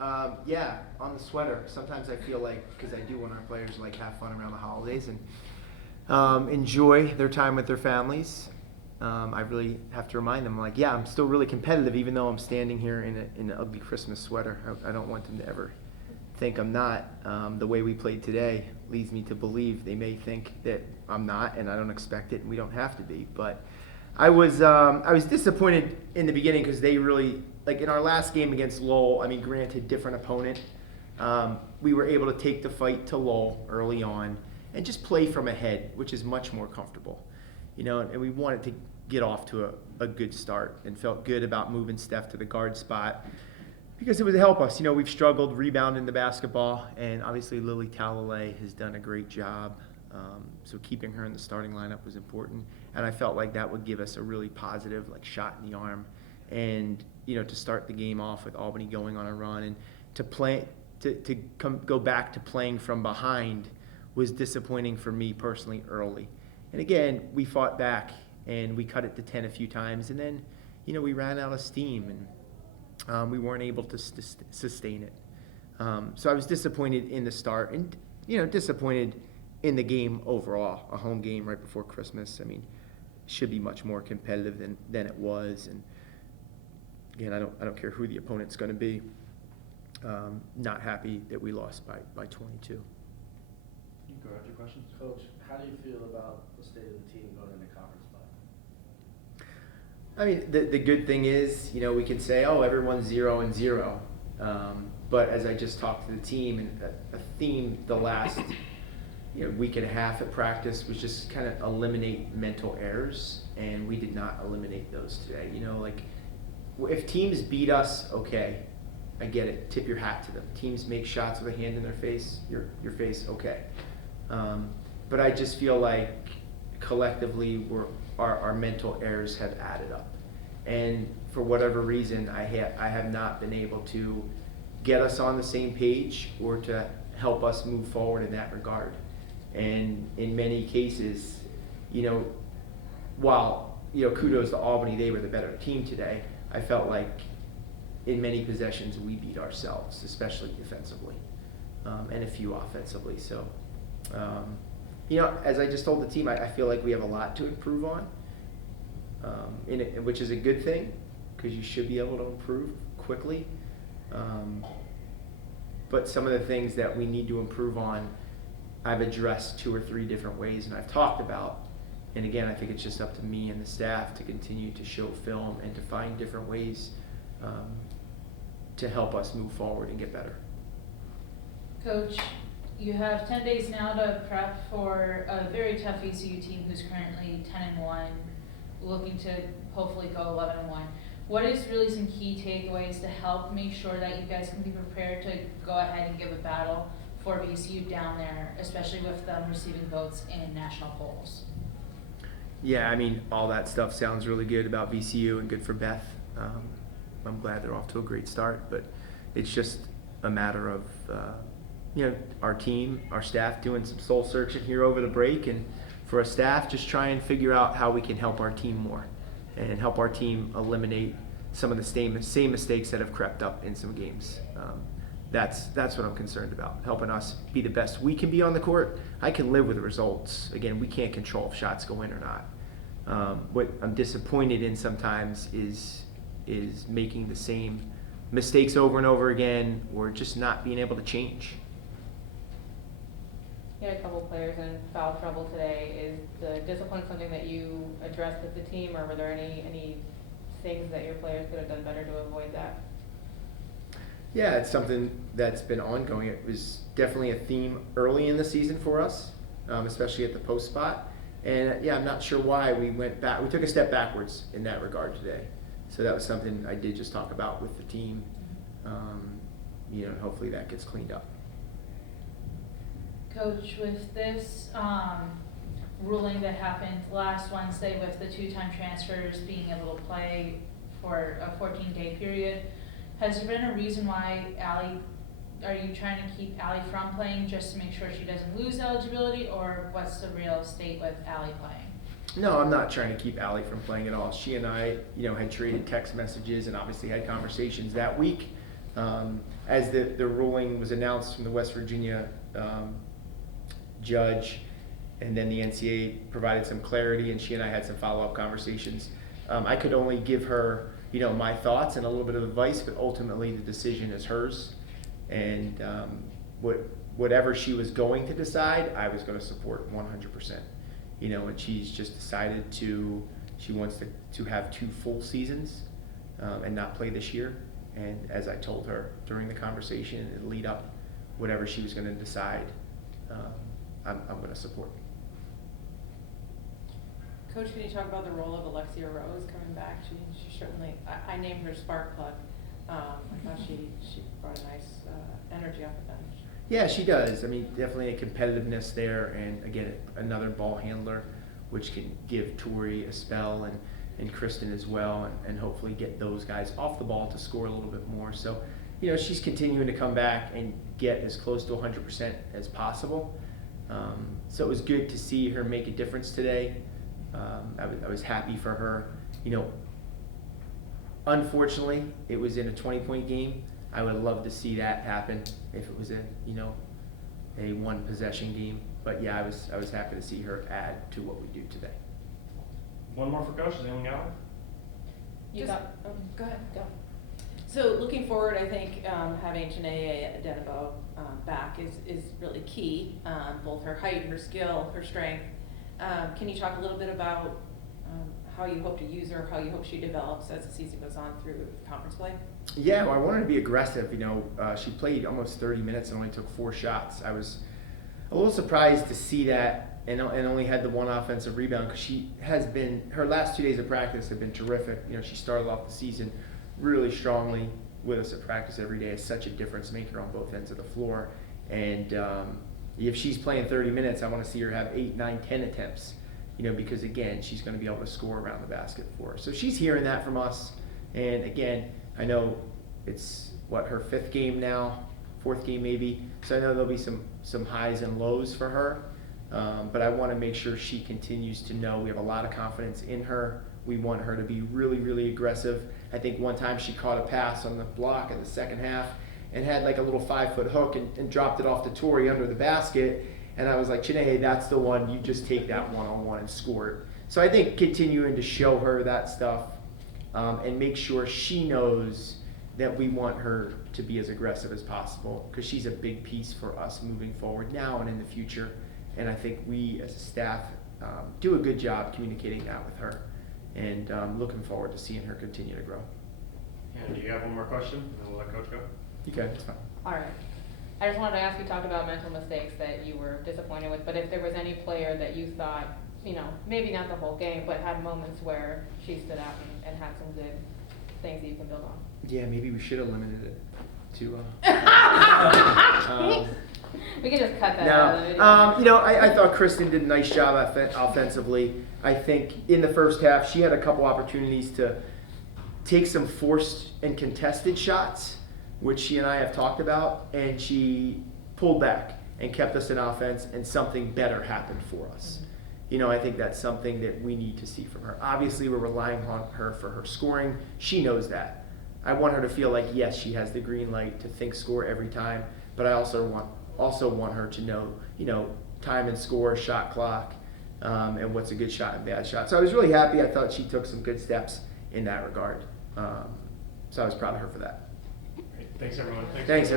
Yeah, on the sweater. Sometimes I feel like, because I do want our players to like have fun around the holidays and enjoy their time with their families. I really have to remind them, like, yeah, I'm still really competitive, even though I'm standing here in an ugly Christmas sweater. I don't want them to ever think I'm not. The way we played today leads me to believe they may think that I'm not, and I don't expect it, and we don't have to be. But I was disappointed in the beginning because they really, like in our last game against Lowell, I mean, granted, different opponent, we were able to take the fight to Lowell early on and just play from ahead, which is much more comfortable. And we wanted to get off to a good start and felt good about moving Steph to the guard spot because it would help us. We've struggled rebounding the basketball, and obviously Lily Talalay has done a great job. So keeping her in the starting lineup was important, and I felt like that would give us a really positive shot in the arm, and to start the game off with Albany going on a run and go back to playing from behind was disappointing for me personally early. And again, we fought back and we cut it to 10 a few times, and then we ran out of steam and we weren't able to sustain it. So I was disappointed in the start and disappointed in the game overall. A home game right before Christmas, I mean, should be much more competitive than it was. And again, I don't care who the opponent's going to be. Not happy that we lost by 22. You can go ahead with your questions. Coach, how do you feel about the state of the team going into conference play? I mean, the good thing is, we can say, oh, everyone's 0-0. But as I just talked to the team, and a theme the last week and a half at practice was just kind of eliminate mental errors, and we did not eliminate those today. If teams beat us, okay, I get it. Tip your hat to them. Teams make shots with a hand in their face, your face, okay. But I just feel like collectively our mental errors have added up. And for whatever reason, I have not been able to get us on the same page or to help us move forward in that regard. And in many cases, while, kudos to Albany, they were the better team today, I felt like in many possessions we beat ourselves, especially defensively, and a few offensively. So, as I just told the team, I feel like we have a lot to improve on, which is a good thing because you should be able to improve quickly. But some of the things that we need to improve on, I've addressed 2 or 3 different ways, and I've talked about. And again, I think it's just up to me and the staff to continue to show film and to find different ways to help us move forward and get better. Coach, you have 10 days now to prep for a very tough VCU team who's currently 10-1, looking to hopefully go 11-1. What is really some key takeaways to help make sure that you guys can be prepared to go ahead and give a battle for VCU down there, especially with them receiving votes in national polls? Yeah, I mean, all that stuff sounds really good about VCU and good for Beth. I'm glad they're off to a great start, but it's just a matter of our team, our staff doing some soul searching here over the break, and for a staff just try and figure out how we can help our team more and help our team eliminate some of the same mistakes that have crept up in some games. That's what I'm concerned about, helping us be the best we can be on the court. I can live with the results. Again, we can't control if shots go in or not. What I'm disappointed in sometimes is making the same mistakes over and over again, or just not being able to change. You had a couple players in foul trouble today. Is the discipline something that you addressed with the team, or were there any things that your players could have done better to avoid that? Yeah, it's something that's been ongoing. It was definitely a theme early in the season for us, especially at the post spot. And yeah, I'm not sure why we went back. We took a step backwards in that regard today. So that was something I did just talk about with the team. And hopefully that gets cleaned up. Coach, with this ruling that happened last Wednesday with the 2-time transfers being able to play for a 14-day period, has there been a reason why are you trying to keep Allie from playing just to make sure she doesn't lose eligibility, or what's the real state with Allie playing? No, I'm not trying to keep Allie from playing at all. She and I, had traded text messages and obviously had conversations that week. As the ruling was announced from the West Virginia judge, and then the NCAA provided some clarity, and she and I had some follow-up conversations. I could only give her, my thoughts and a little bit of advice, but ultimately the decision is hers. And whatever she was going to decide, I was going to support 100%. And she's just decided she wants to have 2 full seasons and not play this year. And as I told her during the conversation, and lead up, whatever she was going to decide, I'm going to support. Coach, can you talk about the role of Alexia Rose coming back? She certainly, I named her spark plug. I thought she brought a nice energy off the bench. Yeah, she does. I mean, definitely a competitiveness there, and again, another ball handler, which can give Tori a spell and Kristen as well, and hopefully get those guys off the ball to score a little bit more. So, she's continuing to come back and get as close to 100% as possible. So it was good to see her make a difference today. I was happy for her. Unfortunately, it was in a 20-point game. I would love to see that happen if it was a 1-possession game. But yeah, I was happy to see her add to what we do today. One more for Coach, is anyone got one? Go ahead. Go. So looking forward, I think having Janae Denebo back is really key, both her height, her skill, her strength. Can you talk a little bit about how you hope to use her, how you hope she develops as the season goes on through conference play? Yeah, well, I wanted to be aggressive. She played almost 30 minutes and only took 4 shots. I was a little surprised to see that, and only had the 1 offensive rebound, because she has been, her last 2 days of practice have been terrific. She started off the season really strongly with us at practice every day. Is such a difference maker on both ends of the floor. And if she's playing 30 minutes, I want to see her have 8, 9, 10 attempts, because again, she's going to be able to score around the basket for her. So she's hearing that from us. And again, I know it's her 5th game now, 4th game maybe. So I know there'll be some highs and lows for her. But I want to make sure she continues to know we have a lot of confidence in her. We want her to be really, really aggressive. I think one time she caught a pass on the block in the second half and had like a little 5-foot hook and dropped it off to Tori under the basket. And I was like, Janae, that's the one. You just take that one-on-one and score it. So I think continuing to show her that stuff and make sure she knows that we want her to be as aggressive as possible, because she's a big piece for us moving forward now and in the future. And I think we as a staff do a good job communicating that with her, and looking forward to seeing her continue to grow. And do you have one more question? And then we'll let Coach go. Okay, that's fine. All right. I just wanted to ask, you talked about mental mistakes that you were disappointed with, but if there was any player that you thought, maybe not the whole game, but had moments where she stood out and had some good things that you can build on. Yeah, maybe we should have limited it to. We can just cut that out of the video. No, I thought Kristen did a nice job offensively. I think in the first half she had a couple opportunities to take some forced and contested shots, which she and I have talked about, and she pulled back and kept us in offense, and something better happened for us. I think that's something that we need to see from her. Obviously, we're relying on her for her scoring. She knows that. I want her to feel like, yes, she has the green light to think score every time, but I also want her to know, time and score, shot clock, and what's a good shot and bad shot. So I was really happy. I thought she took some good steps in that regard. So I was proud of her for that. Great. Thanks, everyone. Thanks, everyone.